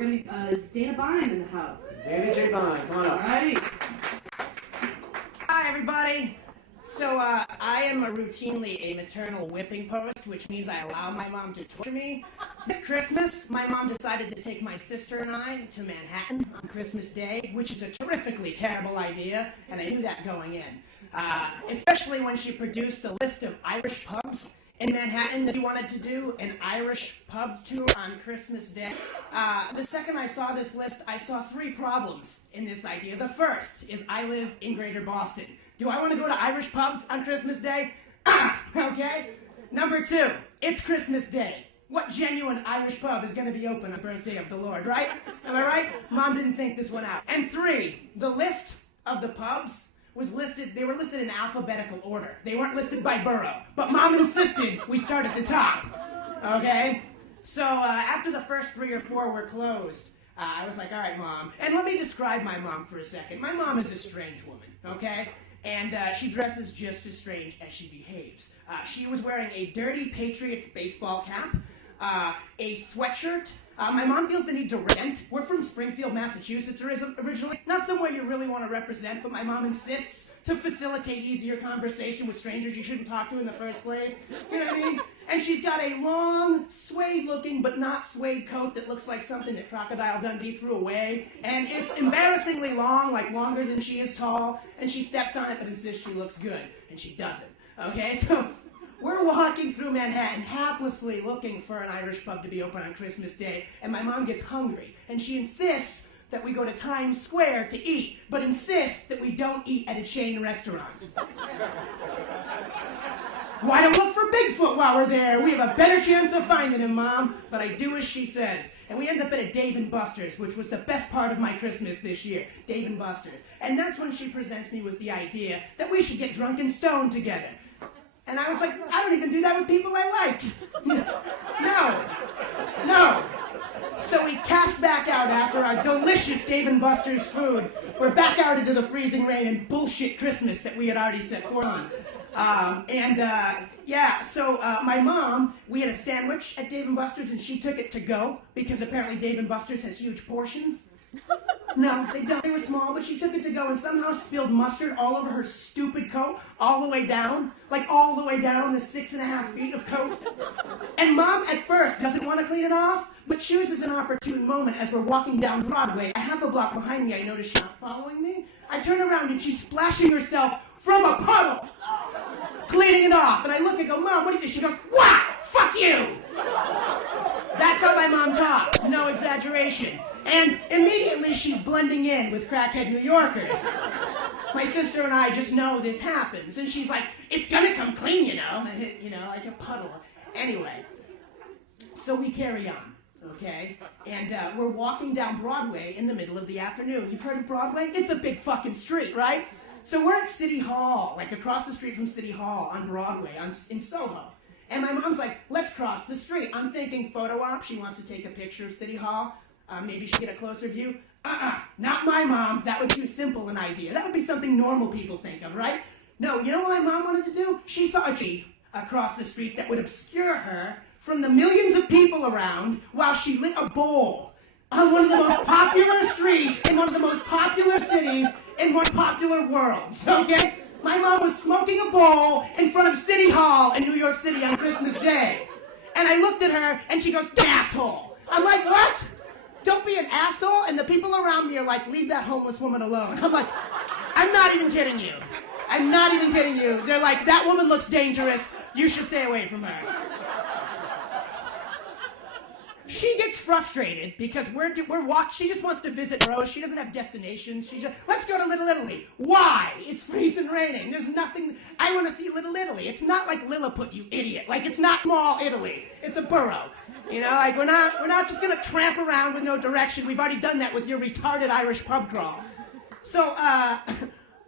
ready. Dana Bine in the house. Dana J. Bine, come on up. All right. Hi, everybody. So, I am routinely a maternal whipping post, which means I allow my mom to torture me. This Christmas, my mom decided to take my sister and I to Manhattan on Christmas Day, which is a terrifically terrible idea, and I knew that going in. Especially when she produced the list of Irish pubs in Manhattan that she wanted to do an Irish pub tour on Christmas Day. The second I saw this list, I saw three problems in this idea. The first is I live in Greater Boston. Do I want to go to Irish pubs on Christmas Day? Okay. Number two, it's Christmas Day. What genuine Irish pub is going to be open on the birthday of the Lord, right? Am I right? Mom didn't think this one out. And three, the list of the pubs was listed, they were listed in alphabetical order. They weren't listed by borough. But Mom insisted we start at the top. Okay? So after the first 3 or 4 were closed, I was like, all right, Mom. And let me describe my mom for a second. My mom is a strange woman, okay? And she dresses just as strange as she behaves. She was wearing a dirty Patriots baseball cap, a sweatshirt. My mom feels the need to rent. We're from Springfield, Massachusetts originally. Not somewhere you really want to represent, but my mom insists to facilitate easier conversation with strangers you shouldn't talk to in the first place. You know what I mean? And she's got a long, suede-looking, but not suede coat that looks like something that Crocodile Dundee threw away. And it's embarrassingly long, like longer than she is tall. And she steps on it, but insists she looks good. And she doesn't. Okay? So we're walking through Manhattan, haplessly looking for an Irish pub to be open on Christmas Day. And my mom gets hungry. And she insists that we go to Times Square to eat, but insists that we don't eat at a chain restaurant. Why don't look for Bigfoot while we're there? We have a better chance of finding him, Mom. But I do as she says. And we end up at a Dave & Buster's, which was the best part of my Christmas this year. Dave & Buster's. And that's when she presents me with the idea that we should get drunk and stoned together. And I was like, I don't even do that with people I like. No. So we cast back out after our delicious Dave & Buster's food. We're back out into the freezing rain and bullshit Christmas that we had already set forth on. So my mom, we had a sandwich at Dave & Buster's and she took it to go because apparently Dave & Buster's has huge portions. No, they don't. They were small, but she took it to go and somehow spilled mustard all over her stupid coat, all the way down, like all the way down the 6.5 feet of coat. And Mom, at first, doesn't want to clean it off, but chooses an opportune moment as we're walking down Broadway. A half a block behind me, I notice she's not following me. I turn around and she's splashing herself from a puddle, cleaning it off. And I look and go, Mom, what do you think? She goes, what? Fuck you! That's how my mom talked. No exaggeration. And immediately she's blending in with crackhead New Yorkers. My sister and I just know this happens. And she's like, it's gonna come clean, you know. Like a puddle. Anyway, so we carry on, okay? And we're walking down Broadway in the middle of the afternoon. You've heard of Broadway? It's a big fucking street, right? So we're at City Hall, like across the street from City Hall on Broadway, in Soho. And my mom's like, let's cross the street. I'm thinking photo op. She wants to take a picture of City Hall. Maybe she'll get a closer view. Not my mom. That would be too simple an idea. That would be something normal people think of, right? No, you know what my mom wanted to do? She saw a tree across the street that would obscure her from the millions of people around while she lit a bowl on one of the most popular streets in one of the most popular cities in one popular world, okay? My mom was smoking a bowl in front of City Hall in New York City on Christmas Day. And I looked at her and she goes, asshole. I'm like, what? Don't be an asshole, and the people around me are like, leave that homeless woman alone. I'm like, I'm not even kidding you. I'm not even kidding you. They're like, that woman looks dangerous. You should stay away from her. She gets frustrated because she just wants to visit bros. She doesn't have destinations. Let's go to Little Italy. Why? It's freezing raining. There's nothing. I want to see Little Italy. It's not like Lilliput, you idiot. Like, it's not small Italy. It's a borough. You know, like, we're not just going to tramp around with no direction. We've already done that with your retarded Irish pub crawl. So,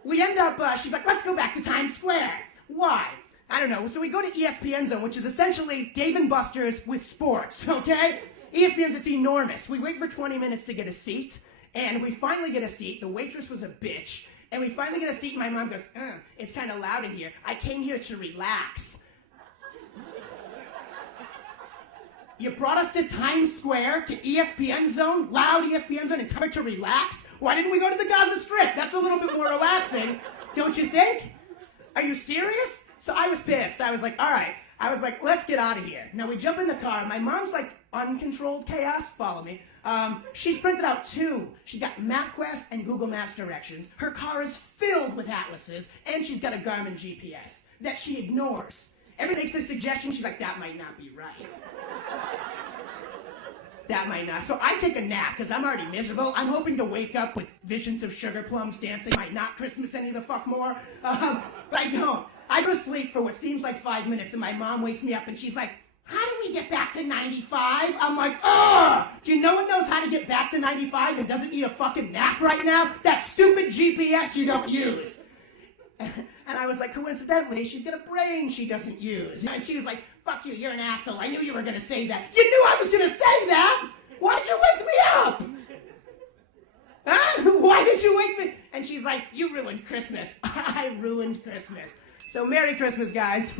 we end up, she's like, let's go back to Times Square. Why? I don't know. So we go to ESPN Zone, which is essentially Dave & Buster's with sports, okay? ESPN's, it's enormous. We wait for 20 minutes to get a seat, and we finally get a seat. The waitress was a bitch, and we finally get a seat, and my mom goes, it's kind of loud in here. I came here to relax. You brought us to Times Square, to ESPN Zone, loud ESPN Zone, and time to relax? Why didn't we go to the Gaza Strip? That's a little bit more relaxing, don't you think? Are you serious? So I was pissed. I was like, all right. I was like, let's get out of here. Now we jump in the car. My mom's like uncontrolled chaos. Follow me. She's printed out 2. She's got MapQuest and Google Maps directions. Her car is filled with atlases, and she's got a Garmin GPS that she ignores. Everything makes a suggestion. She's like, that might not be right. That might not. So I take a nap because I'm already miserable. I'm hoping to wake up with visions of sugar plums dancing. Might not Christmas any the fuck more. But I don't. I go to sleep for what seems like 5 minutes, and my mom wakes me up, and she's like, how do we get back to 95? I'm like, ugh! Do you know what knows how to get back to 95 and doesn't need a fucking nap right now? That stupid GPS you don't use. And I was like, coincidentally, she's got a brain she doesn't use. And she was like, fuck you, you're an asshole. I knew you were going to say that. You knew I was going to say that? Why'd you wake me up? Huh? Why did you wake me? And she's like, you ruined Christmas. I ruined Christmas. So Merry Christmas, guys.